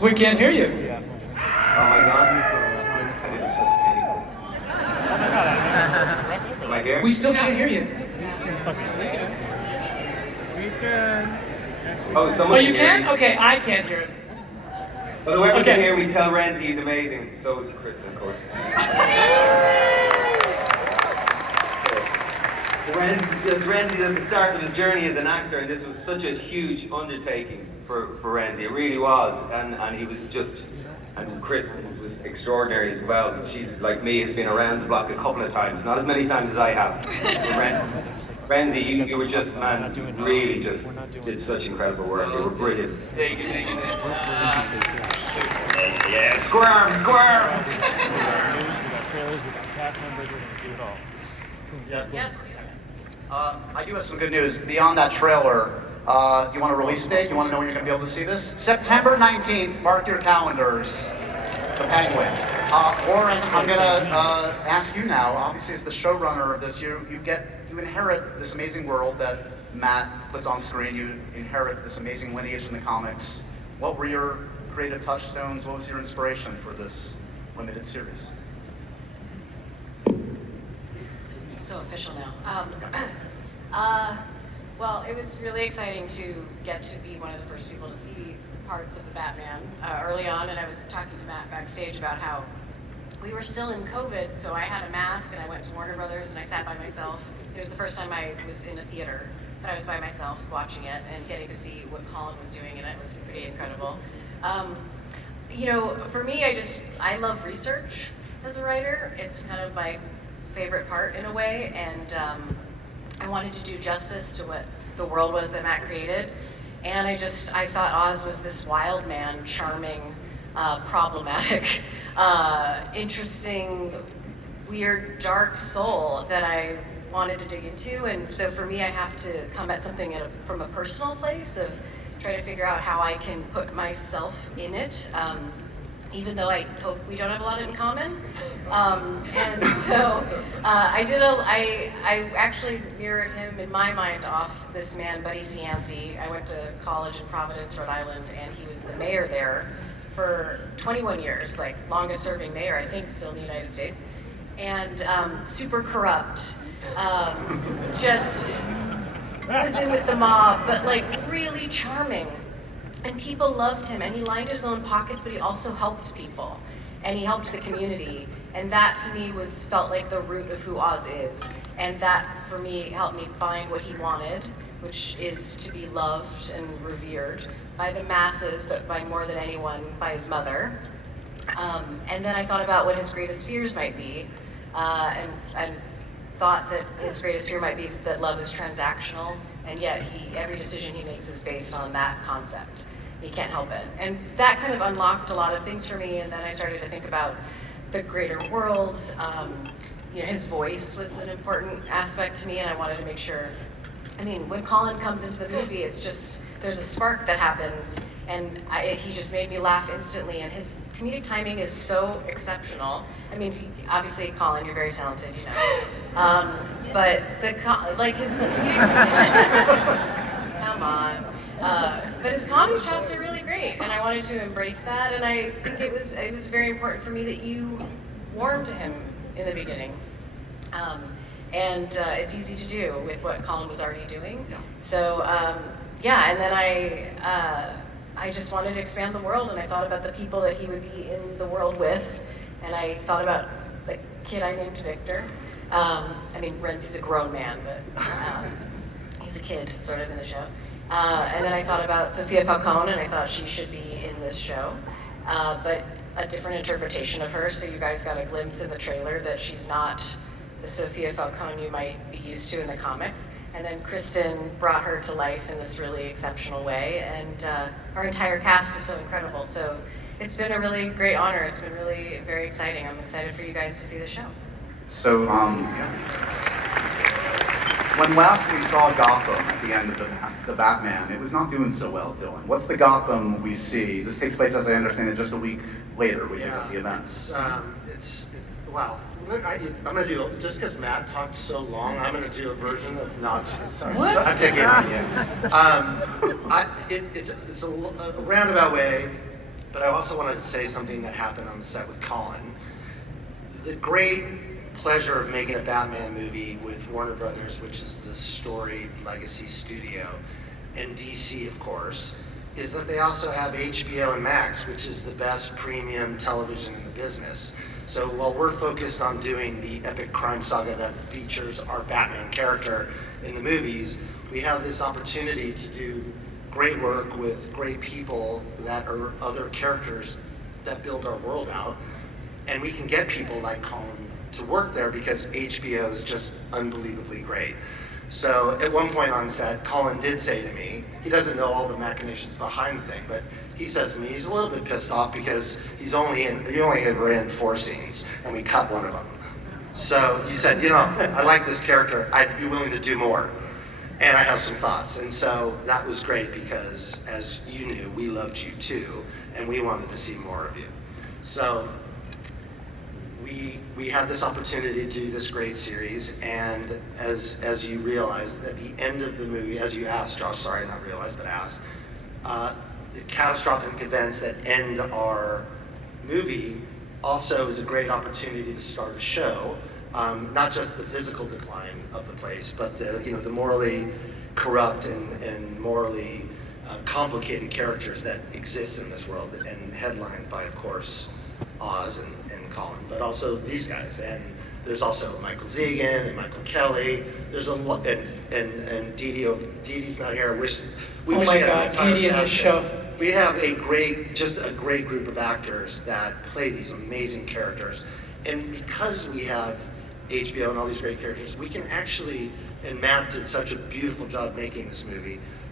We can't hear you. Oh my god. I didn't touch anything. Am I here? We still can't hear you. We can. Oh, someone Oh, you can hear can? me. Okay, I can't hear it. But whoever Okay. can hear me, tell Renzi he's amazing. So is Chris, of course. Renzi at the start of his journey as an actor, and this was such a huge undertaking for Renzi. It really was, and he was just, and Chris was extraordinary as well. She's like me, has been around the block a couple of times, not as many times as I have. Renzi, you were just, man, really just did such incredible work. You were brilliant. Thank you. Yeah, squirm. We got trailers, we got cast members, we're gonna do it all. Yes. I do have some good news. Beyond that trailer, you want a release date? You want to know when you're going to be able to see this? September 19th, mark your calendars. The Penguin. Warren, I'm going to ask you now, obviously as the showrunner of this, you inherit this amazing world that Matt puts on screen. You inherit this amazing lineage in the comics. What were your creative touchstones? What was your inspiration for this limited series? It's so official now. Well, it was really exciting to get to be one of the first people to see parts of the Batman early on, and I was talking to Matt backstage about how we were still in COVID, so I had a mask and I went to Warner Brothers and I sat by myself. It was the first time I was in a theater, but I was by myself watching it and getting to see what Colin was doing, and it was pretty incredible. You know, for me, I love research as a writer. It's kind of my favorite part in a way, and I wanted to do justice to what the world was that Matt created. And I thought Oz was this wild man, charming, problematic, interesting, weird, dark soul that I wanted to dig into. And so for me, I have to come at something from a personal place of try to figure out how I can put myself in it. Even though I hope we don't have a lot in common. And so I actually mirrored him in my mind off this man, Buddy Cianci. I went to college in Providence, Rhode Island, and he was the mayor there for 21 years, like longest serving mayor, I think, still in the United States. And super corrupt, just was in with the mob, but like really charming. And people loved him, and he lined his own pockets, but he also helped people, and he helped the community. And that to me felt like the root of who Oz is. And that for me helped me find what he wanted, which is to be loved and revered by the masses, but by more than anyone, by his mother. And then I thought about what his greatest fears might be, and thought that his greatest fear might be that love is transactional, and yet every decision he makes is based on that concept. He can't help it. And that kind of unlocked a lot of things for me, and then I started to think about the greater world. You know, his voice was an important aspect to me, and I wanted to make sure, I mean, when Colin comes into the movie, it's just, there's a spark that happens, and he just made me laugh instantly, and his comedic timing is so exceptional. I mean, obviously, Colin, you're very talented, you know. But his come on. But his comedy chops are really great, and I wanted to embrace that. And I think it was very important for me that you warmed to him in the beginning. And it's easy to do with what Colin was already doing. So yeah, and then I just wanted to expand the world, and I thought about the people that he would be in the world with, and I thought about the kid I named Victor. I mean, Renzi's a grown man, but he's a kid, sort of, in the show. And then I thought about Sophia Falcone, and I thought she should be in this show, but a different interpretation of her, so you guys got a glimpse in the trailer that she's not the Sophia Falcone you might be used to in the comics. And then Kristen brought her to life in this really exceptional way, and our entire cast is so incredible. So it's been a really great honor. It's been really very exciting. I'm excited for you guys to see the show. So, when last we saw Gotham at the end of the Batman, it was not doing so well, Dylan. What's the Gotham we see? This takes place, as I understand it, just a week later. We pick up the events. Wow. I'm gonna do, just because Matt talked so long, I'm gonna do a version of, no, sorry. What? I'm picking on you. It's a roundabout way. But I also wanted to say something that happened on the set with Colin. The great pleasure of making a Batman movie with Warner Brothers, which is the storied legacy studio, and DC, of course, is that they also have HBO and Max, which is the best premium television in the business. So while we're focused on doing the epic crime saga that features our Batman character in the movies, we have this opportunity to do great work with great people that are other characters that build our world out. And we can get people like Colin to work there because HBO is just unbelievably great. So at one point on set, Colin did say to me, he doesn't know all the machinations behind the thing, but he says to me he's a little bit pissed off because you only were in 4 scenes and we cut one of them. So he said, I like this character, I'd be willing to do more. And I have some thoughts. And so that was great because, as you knew, we loved you too, and we wanted to see more of you. So we had this opportunity to do this great series, and as you realized, at the end of the movie, as you asked, Josh, sorry, not realized, but asked, the catastrophic events that end our movie also is a great opportunity to start a show. Not just the physical decline of the place, but the morally corrupt and morally complicated characters that exist in this world, and headlined by, of course, Oz and Colin, but also these guys. And there's also Michael Zegan and Michael Kelly. There's a lot, and Didi's not here. We Oh wish my we had God, the entire Didi in this cast. show. We have a great group of actors that play these amazing characters. And because we have HBO and all these great characters, we can actually, and Matt did such a beautiful job making this movie,